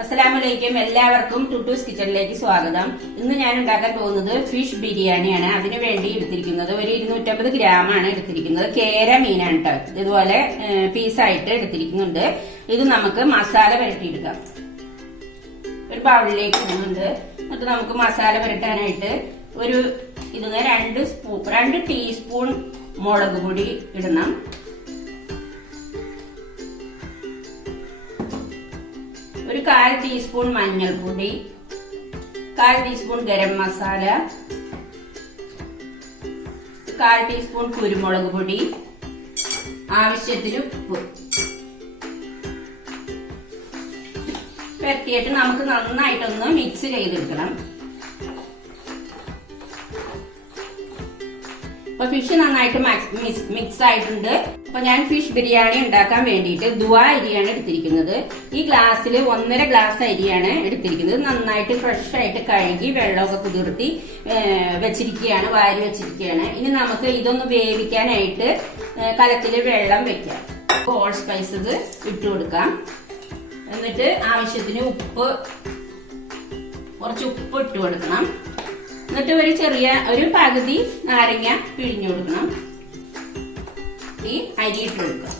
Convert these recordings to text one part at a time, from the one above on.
അസ്സലാമലൈക്കും. എല്ലാവർക്കും ടുട്ടൂസ് കിച്ചണിലേക്ക് സ്വാഗതം. ഇന്ന് ഞാൻ ഉണ്ടാക്കാൻ പോകുന്നത് ഫിഷ് ബിരിയാണിയാണ്. അതിനു വേണ്ടി എടുത്തിരിക്കുന്നത് ഒരു 250 ഗ്രാമാണ് എടുത്തിരിക്കുന്നത്. കേര മീനാണ് കേട്ടോ. ഇതുപോലെ പീസായിട്ട് എടുത്തിരിക്കുന്നുണ്ട്. ഇത് നമുക്ക് മസാല പുരട്ടിയെടുക്കാം. ഒരു ബൗളിലേക്ക് ഇടുന്നുണ്ട്. എന്നിട്ട് നമുക്ക് മസാല പുരട്ടാനായിട്ട് ഒരു 2 ടീസ്പൂൺ മുളക് പൊടി ഇടണം. ഒരു 1/4 ടീസ്പൂൺ മഞ്ഞൾപ്പൊടി, 1/4 ടീസ്പൂൺ ഗരം മസാല, 1/4 ടീസ്പൂൺ കുരുമുളക് പൊടി, ആവശ്യത്തിന് ഉപ്പ് പെരട്ടിയിട്ട് നമുക്ക് നന്നായിട്ടൊന്ന് മിക്സ് ചെയ്തെടുക്കണം. അപ്പൊ ഫിഷ് നന്നായിട്ട് മിക്സ് ആയിട്ടുണ്ട്. അപ്പൊ ഞാൻ ഫിഷ് ബിരിയാണി ഉണ്ടാക്കാൻ വേണ്ടിയിട്ട് ദുവാ അരിയാണ് എടുത്തിരിക്കുന്നത്. ഈ ഗ്ലാസ്സിൽ 1.5 ഗ്ലാസ് അരിയാണ് എടുത്തിരിക്കുന്നത്. നന്നായിട്ട് ഫ്രഷ് ആയിട്ട് കഴുകി വെള്ളമൊക്കെ കുതിർത്തി വെച്ചിരിക്കുകയാണ്, വാരി വെച്ചിരിക്കുകയാണ്. ഇനി നമുക്ക് ഇതൊന്ന് വേവിക്കാനായിട്ട് കലത്തിൽ വെള്ളം വെക്കാം. ഹോൾ സ്പൈസസ് ഇട്ട് കൊടുക്കാം. എന്നിട്ട് ആവശ്യത്തിന് കുറച്ച് ഉപ്പ് ഇട്ട് കൊടുക്കണം. എന്നിട്ട് ഒരു പകുതി നാരങ്ങ പിഴിഞ്ഞു കൊടുക്കണം. ഈ അരി ഇട്ട് കൊടുക്കാം.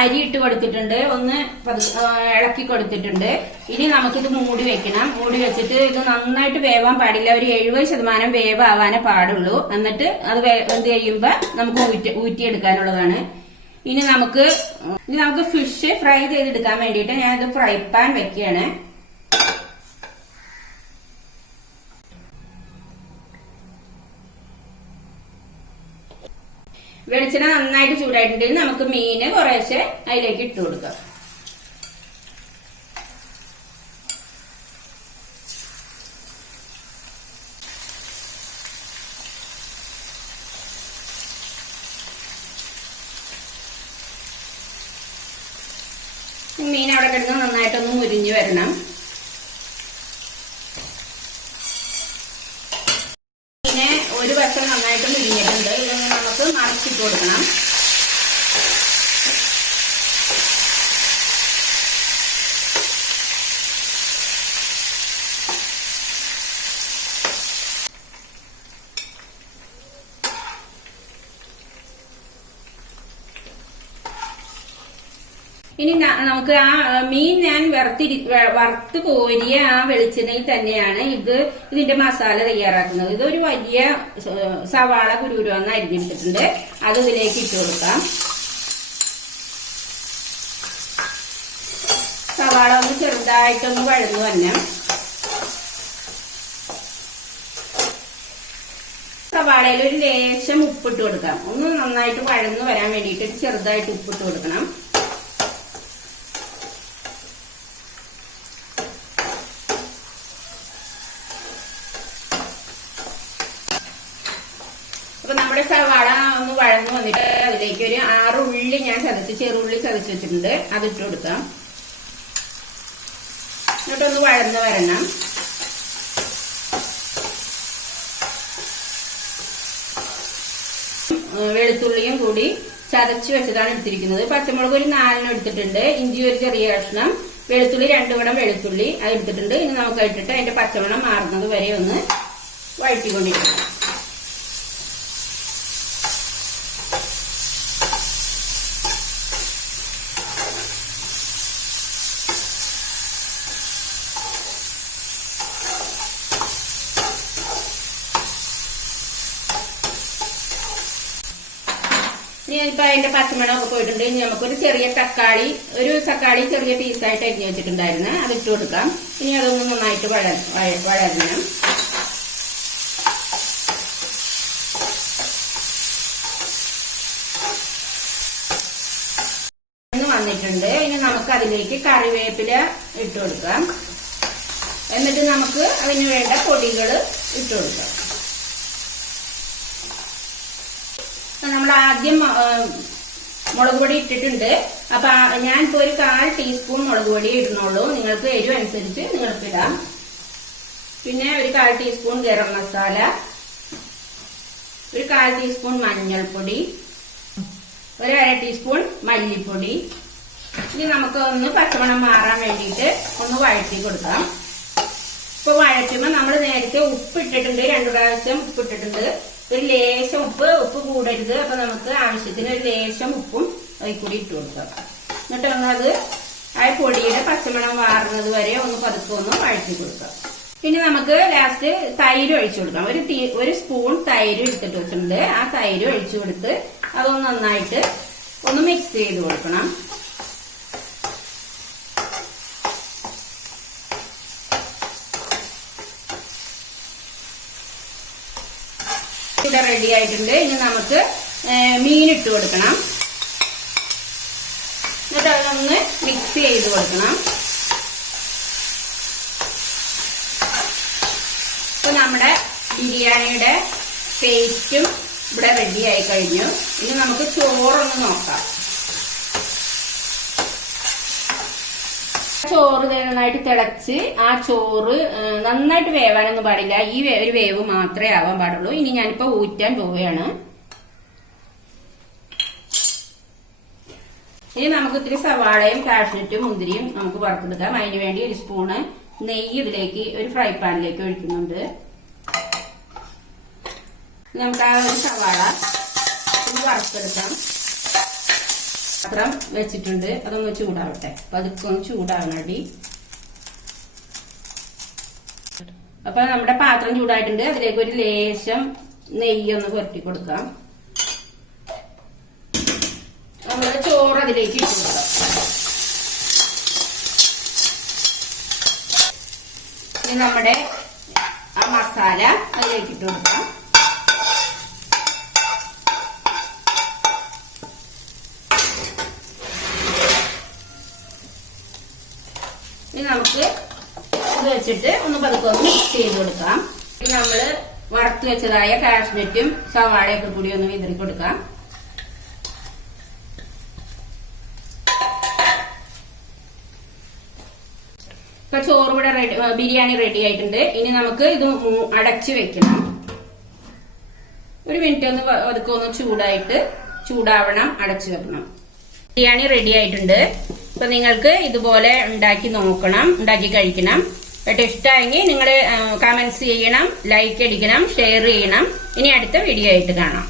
അരി ഇട്ട് കൊടുത്തിട്ടുണ്ട്, ഒന്ന് ഇളക്കി കൊടുത്തിട്ടുണ്ട്. ഇനി നമുക്കിത് മൂടി വെക്കണം. മൂടി വെച്ചിട്ട് ഇത് നന്നായിട്ട് വേവാൻ പാടില്ല. ഒരു 70% വേവാവാനേ പാടുള്ളൂ. എന്നിട്ട് അത് വെന്ത് കഴിയുമ്പോ നമുക്ക് ഊറ്റിയെടുക്കാനുള്ളതാണ്. ഇനി നമുക്ക് ഫിഷ് ഫ്രൈ ചെയ്തെടുക്കാൻ വേണ്ടിയിട്ട് ഞാനിത് ഫ്രൈ പാൻ വെക്കുകയാണ്. വെളിച്ചെണ്ണ നന്നായിട്ട് ചൂടായിട്ടുണ്ടെങ്കിൽ നമുക്ക് മീന് കുറേശ്ശെ അതിലേക്ക് ഇട്ട് കൊടുക്കാം. മീൻ അവിടെ കിടന്ന് നന്നായിട്ടൊന്ന് മുരിഞ്ഞു വരണം. മീനെ ഒരു വശം നന്നായിട്ട് മുരിഞ്ഞിട്ടുണ്ട്. ഇതൊന്ന് നമുക്ക് മറിച്ചിട്ട് കൊടുക്കണം. ഇനി നമുക്ക് ആ മീൻ ഞാൻ വറുത്ത് കോരിയ ആ വെളിച്ചെണ്ണയിൽ തന്നെയാണ് ഇതിന്റെ മസാല തയ്യാറാക്കുന്നത്. ഇതൊരു വലിയ സവാള കുരുകുരുവെന്ന് അരിഞ്ഞിട്ടിട്ടുണ്ട്. അത് ഇതിലേക്ക് ഇട്ട് കൊടുക്കാം. സവാള ഒന്ന് ചെറുതായിട്ടൊന്ന് വഴന്നു തന്നെ. സവാളയിൽ ഒരു ലേശം ഉപ്പിട്ട് കൊടുക്കാം. ഒന്ന് നന്നായിട്ട് വഴന്നു വരാൻ വേണ്ടിയിട്ട് ചെറുതായിട്ട് ഉപ്പിട്ട് കൊടുക്കണം. അപ്പൊ നമ്മുടെ സവാള ഒന്ന് വഴന്നു വന്നിട്ട് അതിലേക്ക് ഒരു 6 ഉള്ളി ഞാൻ ചെറുള്ളി ചതച്ച് വെച്ചിട്ടുണ്ട്. അതിട്ട് കൊടുക്കാം. എന്നിട്ടൊന്ന് വഴന്നു വരണം. വെളുത്തുള്ളിയും കൂടി ചതച്ച് വെച്ചതാണ് എടുത്തിരിക്കുന്നത്. പച്ചമുളക് ഒരു 4 എടുത്തിട്ടുണ്ട്. ഇഞ്ചി ഒരു ചെറിയ കഷ്ണം, വെളുത്തുള്ളി 2 കുടം വെളുത്തുള്ളി അത് എടുത്തിട്ടുണ്ട്. ഇനി നമുക്ക് ഇട്ടിട്ട് അതിന്റെ പച്ചമണം മാറുന്നത് വരെ ഒന്ന് വഴറ്റിക്കൊണ്ടിരിക്കണം. ഇപ്പൊ അതിന്റെ പച്ചമണമൊക്കെ പോയിട്ടുണ്ട്. ഇനി നമുക്കൊരു ചെറിയ തക്കാളി ചെറിയ പീസായിട്ട് അരിഞ്ഞു വെച്ചിട്ടുണ്ടായിരുന്നു. അത് ഇട്ട് കൊടുക്കാം. ഇനി അതൊന്ന് നന്നായിട്ട് വഴരണം. വന്നിട്ടുണ്ട്. ഇനി നമുക്ക് അതിലേക്ക് കറിവേപ്പില ഇട്ട് കൊടുക്കാം. എന്നിട്ട് നമുക്ക് അതിന് വേണ്ട പൊടികൾ ഇട്ട് കൊടുക്കാം. നമ്മൾ ആദ്യം മുളക് പൊടി ഇട്ടിട്ടുണ്ട്. അപ്പൊ ഞാനിപ്പോ ഒരു 1/4 ടീസ്പൂൺ മുളക് പൊടി ഇടുന്നുള്ളൂ. നിങ്ങൾക്ക് എരിവ് അനുസരിച്ച് നിങ്ങൾക്ക് ഇടാം. പിന്നെ ഒരു 1/4 ടീസ്പൂൺ ഗരം മസാല, ഒരു 1/4 ടീസ്പൂൺ മഞ്ഞൾപ്പൊടി, ഒരു 1/2 ടീസ്പൂൺ മല്ലിപ്പൊടി. ഇനി നമുക്ക് ഒന്ന് പച്ചമണം മാറാൻ വേണ്ടിയിട്ട് ഒന്ന് വഴറ്റി കൊടുക്കാം. ഇപ്പൊ വഴറ്റുമ്പോൾ നമ്മൾ നേരത്തെ ഉപ്പ് ഇട്ടിട്ടുണ്ട്, 2 പ്രാവശ്യം ഉപ്പ് ഇട്ടിട്ടുണ്ട്. ഒരു ലേശം ഉപ്പ് കൂടരുത്. അപ്പൊ നമുക്ക് ആവശ്യത്തിന് ഒരു ലേശം ഉപ്പും കൂടി ഇട്ട് കൊടുക്കാം. എന്നിട്ട് ഒന്നത് ആ പൊടിയുടെ പച്ചമണം മാറുന്നത് വരെ ഒന്ന് പതുക്കെ ഒന്ന് വഴറ്റി കൊടുക്കാം. പിന്നെ നമുക്ക് ലാസ്റ്റ് തൈര് ഒഴിച്ചു കൊടുക്കാം. ഒരു സ്പൂൺ തൈര് എടുത്തിട്ട് വെച്ചിട്ടുണ്ട്. ആ തൈര് ഒഴിച്ചു കൊടുത്ത് അതൊന്ന് നന്നായിട്ട് ഒന്ന് മിക്സ് ചെയ്ത് കൊടുക്കണം. ഇവിടെ റെഡി ആയിട്ടുണ്ട്. ഇനി നമുക്ക് മീൻ ഇട്ട് കൊടുക്കണം. എന്നിട്ട് അതൊന്ന് മിക്സ് ചെയ്ത് കൊടുക്കണം. ഇപ്പൊ നമ്മുടെ ബിരിയാണിയുടെ പേസ്റ്റും ഇവിടെ റെഡി ആയി കഴിഞ്ഞു. ഇനി നമുക്ക് ചോറൊന്ന് നോക്കാം. ചോറ് നന്നായിട്ട് തിളച്ച് ആ ചോറ് നന്നായിട്ട് വേവാനൊന്നും പാടില്ല. ഈ ഒരു വേവ് മാത്രമേ ആവാൻ പാടുള്ളൂ. ഇനി ഞാനിപ്പോ ഊറ്റാൻ പോവുകയാണ്. ഇനി നമുക്ക് ഇത്തിരി സവാളയും കാഷ്നട്ടും മുന്തിരിയും നമുക്ക് വറുത്തെടുക്കാം. അതിന് വേണ്ടി ഒരു സ്പൂണ് നെയ്യ് ഇതിലേക്ക് ഒരു ഫ്രൈ പാനിലേക്ക് ഒഴിക്കുന്നുണ്ട്. നമുക്ക് ആ ഒരു സവാള ഒന്ന് വറുത്തെടുക്കാം. പാത്രം വെച്ചിട്ടുണ്ട്, അതൊന്ന് ചൂടാവട്ടെ. അപ്പൊ അതൊക്കെ ഒന്ന് ചൂടാവണടി. അപ്പൊ നമ്മുടെ പാത്രം ചൂടായിട്ടുണ്ട്. അതിലേക്ക് ഒരു ലേശം നെയ്യൊന്ന് പുരട്ടി കൊടുക്കാം. നമ്മുടെ ചോറ് അതിലേക്ക് ഇട്ട് കൊടുക്കാം. ഇനി നമ്മുടെ ആ മസാല അതിലേക്ക് ഇട്ട് കൊടുക്കാം. ഇനി നമുക്ക് ഇത് വെച്ചിട്ട് ഒന്ന് പതുക്കെ ഒന്ന് മിക്സ് ചെയ്ത് കൊടുക്കാം. ഇനി നമ്മള് വറുത്ത് വെച്ചതായ കാഷ്നട്ടും സവാളയൊക്കെ കൂടി ഒന്ന് വിതറി കൊടുക്കാം. ഇപ്പൊ ചോറ് ഇവിടെ ബിരിയാണി റെഡി ആയിട്ടുണ്ട്. ഇനി നമുക്ക് ഇത് അടച്ചു വെക്കണം. ഒരു മിനിറ്റ് ഒന്ന് പതുക്കെ ഒന്ന് ചൂടാവണം, അടച്ചു വെക്കണം. ബിരിയാണി റെഡി ആയിട്ടുണ്ട്. അപ്പൊ നിങ്ങൾക്ക് ഇതുപോലെ ഉണ്ടാക്കി കഴിക്കണം. എന്നിട്ട് ഇഷ്ടമായെങ്കിൽ നിങ്ങൾ കമന്റ്സ് ചെയ്യണം, ലൈക്ക് അടിക്കണം, ഷെയർ ചെയ്യണം. ഇനി അടുത്ത വീഡിയോ ആയിട്ട് കാണാം.